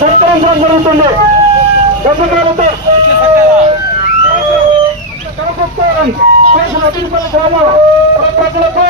సత్కరించడం జరుగుతుంది గంధకాలతో కనపడుతారని చేసిన అభివృద్ధి గ్రామ ప్రజలకు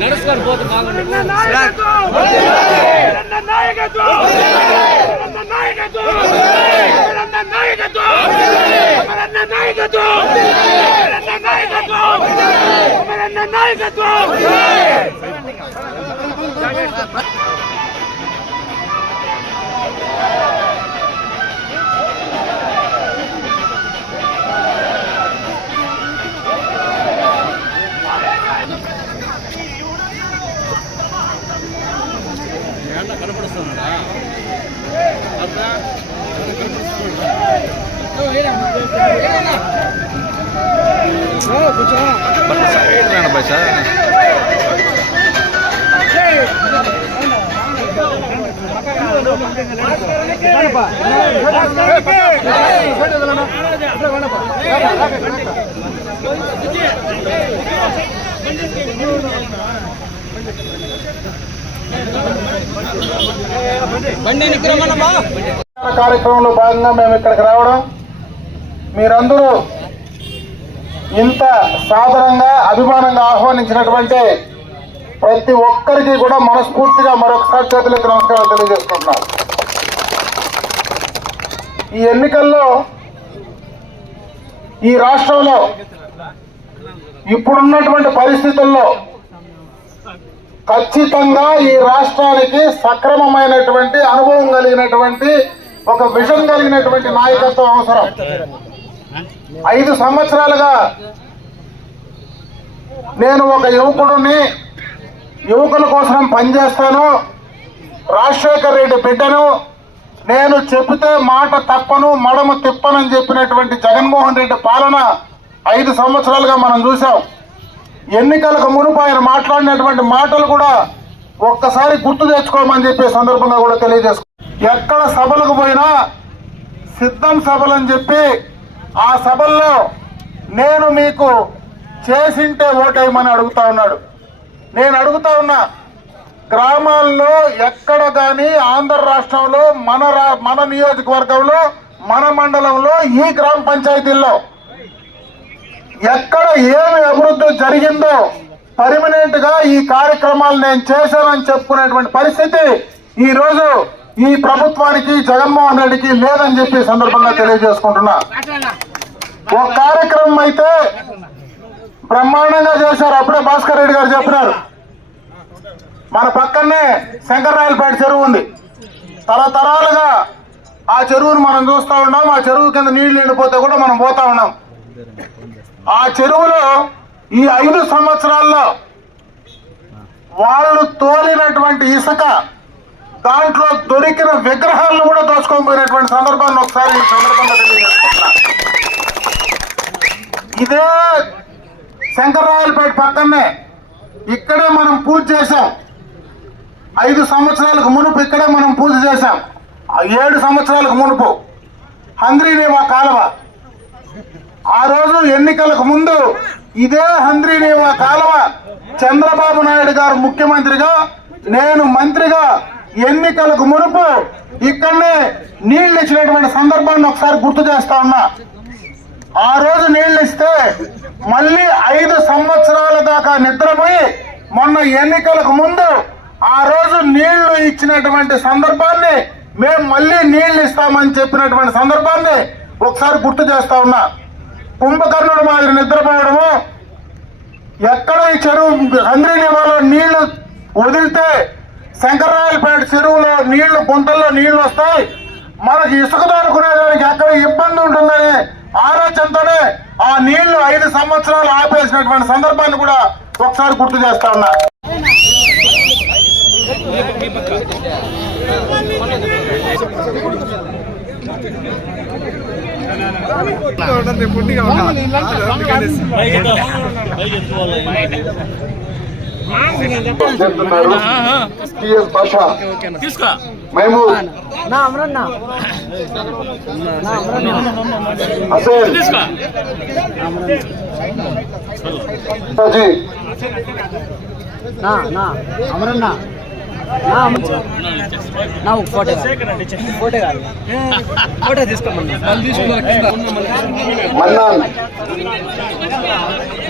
నడుస్తారు పోతే బాగుండు కనపడుతున్నాడా బండి కార్యక్రమంలో భాగంగా మేము ఇక్కడికి రావడం. మీరందరూ ఇంత సాధారణంగా అభిమానంగా ఆహ్వానించినటువంటి ప్రతి ఒక్కరికి కూడా మనస్ఫూర్తిగా మరొకసారి చేతులెత్తి నమస్కారాలు తెలియజేసుకుంటున్నాను. ఈ ఎన్నికల్లో ఈ రాష్ట్రంలో ఇప్పుడున్నటువంటి పరిస్థితుల్లో ఖచ్చితంగా ఈ రాష్ట్రానికి సక్రమమైనటువంటి అనుభవం కలిగినటువంటి ఒక విజన్ కలిగినటువంటి నాయకత్వం అవసరం. ఐదు సంవత్సరాలుగా నేను ఒక యువకుడిని యువకుల కోసం పనిచేస్తాను. రాజశేఖర్ రెడ్డి బిడ్డను నేను చెబితే మాట తప్పను మడమ తిప్పనని చెప్పినటువంటి జగన్మోహన్ రెడ్డి పాలన ఐదు సంవత్సరాలుగా మనం చూసాం ఎన్నికలకు మునుపు ఆయన మాట్లాడినటువంటి మాటలు కూడా ఒక్కసారి గుర్తు తెచ్చుకోమని చెప్పే సందర్భంగా కూడా తెలియజేసుకో ఎక్కడ సభలకు పోయినా సిద్ధం సభలని చెప్పి ఆ సభల్లో నేను మీకు చేసింటే ఓటేయమని అడుగుతా ఉన్నాడు. నేను అడుగుతా ఉన్నా గ్రామాల్లో ఎక్కడ కానీ ఆంధ్ర రాష్ట్రంలో మన రా- మన నియోజకవర్గంలో మన మండలంలో ఈ గ్రామ పంచాయతీల్లో ఎక్కడ ఏమి అభివృద్ధి జరిగిందో పర్మనెంట్గా ఈ కార్యక్రమాలు నేను చేశానని చెప్పుకునేటువంటి పరిస్థితి ఈరోజు ఈ ప్రభుత్వానికి జగన్మోహన్ రెడ్డికి లేదని చెప్పి సందర్భంగా తెలియజేసుకుంటున్నా. ఒక కార్యక్రమం అయితే బ్రహ్మాండంగా చేశారు. అప్పుడే భాస్కర్ రెడ్డి గారు చెప్పినారు. మన పక్కనే శంకర్రాయలపేట చెరువు ఉంది. తరతరాలుగా ఆ చెరువును మనం చూస్తూ ఉన్నాం. ఆ చెరువు కింద నీళ్ళు నిండిపోతే కూడా మనం పోతా ఉన్నాం. ఆ చెరువులో ఈ ఐదు సంవత్సరాల్లో వాళ్ళు తోలినటువంటి ఇసుక దాంట్లో దొరికిన విగ్రహాలను కూడా దోచుకొని పోయినటువంటి సందర్భాన్ని ఒకసారి ఈ సందర్భంగా తెలియజేస్తున్నా ఇదే శంకరరాయలపేట పక్కనే ఇక్కడే మనం పూజ చేశాం. ఐదు సంవత్సరాలకు మునుపు ఇక్కడే మనం పూజ చేశాం. ఏడు సంవత్సరాలకు మునుపు. హంద్రీనేవా కాలువ. ఆ రోజు ఎన్నికలకు ముందు ఇదే హంద్రీనేవా కాలువ చంద్రబాబు నాయుడు గారు ముఖ్యమంత్రిగా నేను మంత్రిగా ఎన్నికలకు మునుపు ఇక్కడనే నీళ్ళు ఇచ్చినటువంటి సందర్భాన్ని ఒకసారి గుర్తు చేస్తా ఉన్నా. ఆ రోజు నీళ్ళు ఇస్తే మళ్ళీ ఐదు సంవత్సరాల దాకా నిద్రపోయి మొన్న ఎన్నికలకు ముందు ఆ రోజు నీళ్ళు ఇచ్చినటువంటి సందర్భాన్ని మేము మళ్ళీ నీళ్ళు ఇస్తామని చెప్పినటువంటి సందర్భాన్ని ఒకసారి గుర్తు చేస్తా ఉన్నా. కుంభకర్ణుడు మాదిరి నిద్రపోవడము ఎక్కడ ఈ చెరువు హంద్రీనివాలో నీళ్ళు వదిలితే శంకర్రాయలపేట చెరువులో నీళ్ళు గుంతల్లో నీళ్ళు వస్తాయి. మనకి ఇసుక దాడుకునేదానికి ఎక్కడ ఇబ్బంది ఉంటుందని ఆలోచనతోనే ఆ నీళ్ళు ఐదు సంవత్సరాలు ఆపేసినటువంటి సందర్భాన్ని కూడా ఒకసారి గుర్తు చేస్తా ఉన్నా. అమరన్న నా ఒక ఫోటో ఫోటో కాదు ఫోటో తీసుకోమన్నా బాజీ కే ఫయాజ్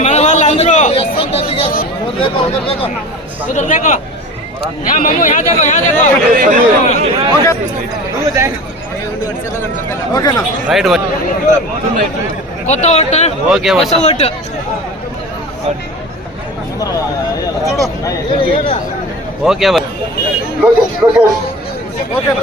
మన వాళ్ళు అందరూ. ఉదర్ దేకో యా రైట్ కొత్త ఓట్ ఓకే కొత్త ఓట్. ఓకే ఓకే ఓకేనా?